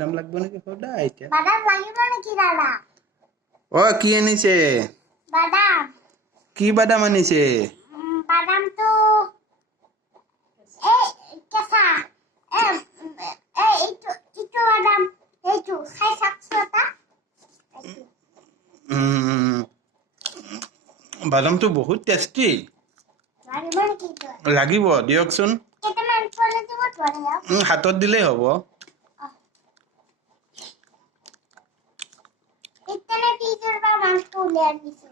বাদাম লাগব নাকি সদা এতিয়া বাদাম লাগিব নেকি দাদা ও কি আনিছে বাদাম কি বাদাম আনিছে বাদামটো এই কেঁচা এইটো বাদাম এইটো খাই চাকছো এটা বাদামটো বহুত টেষ্টি লাগিব নেকি লাগিব দিয়কচোন কেইটামান ফলে দিব তোলে হাতত দিলেই হ'ব ইতনে টিচার বা মাংস উলিয়াই দিছে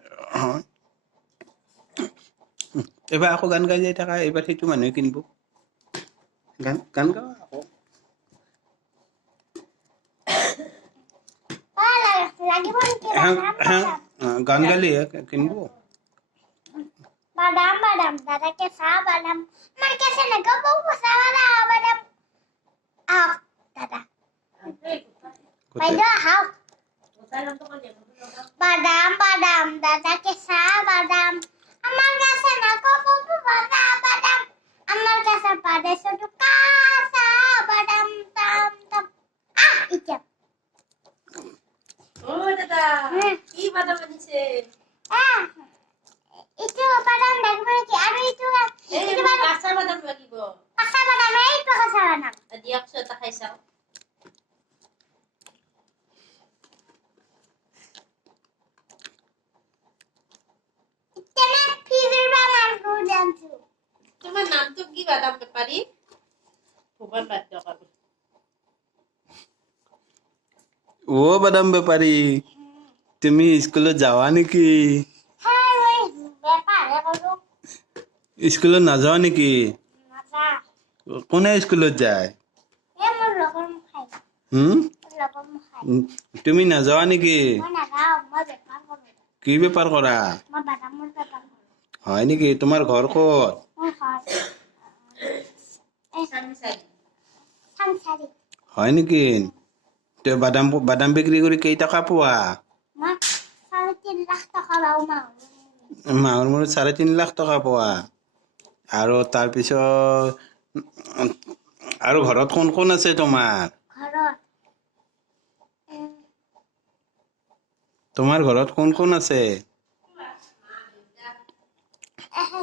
এবাৰ আকৌ গান গাই যাই থাকা এইবাৰ সেইটো মানুহে কিনিব গান গাওঁ আকৌ লাগিব নেকি গান গালিহে কিনিব বাদাম দাদা কেঁচা বাদাম আমার কাছে না গো কেঁচা বাদাম আহ দাদা বাইদেউ আহাও বাদাম দাদা কেঁচা বাদাম আমার কাছে না গো বাদাম আমার কাছে পারে শুধু কাঁচা বাদাম তাম তাম ইচ্ছা ও দাদা কি বাদাম আনিছে itu badan দেখবে কি আর itu এই কাঁচা বাদাম লাগিব কাঁচা বাদাম এইটো কাঁচা বাদাম দিয়কচোন এটা খাই চাও তেনে ফিজের বাদাম গুজানছো তোমার নাম তো কি বাদাম ব্যাপারী ভুবন বাদ্য করবে ও বাদাম বেপাৰী তুমি স্কুলত যাৱা নেকি হ্যাঁ ওই ব্যাপারে বলো স্কুলত নাযাওঁ নেকি মজা কোনে স্কুলত যায় মোর লগর খাই লগর খাই তুমি নাযাৱা নেকি মই নাগাও মই বেপাৰ কৰব কি বেপাৰ কৰা মই বাদামৰ বেপাৰ কৰব হয় নেকি তোমাৰ ঘৰ ক'ত মই খাই সামসাৰি সাংসাৰি হয় নেকি তে বাদাম বিক্ৰী কৰি কেই টকা পোৱা মই 3.5 লাখ টাকা পাও মাহৰ মূৰত 3.5 লাখ টকা পোৱা আৰু তাৰপিছত আৰু ঘৰত কোন কোন আছে তোমাৰ ঘৰত তোমাৰ ঘৰত কোন কোন আছে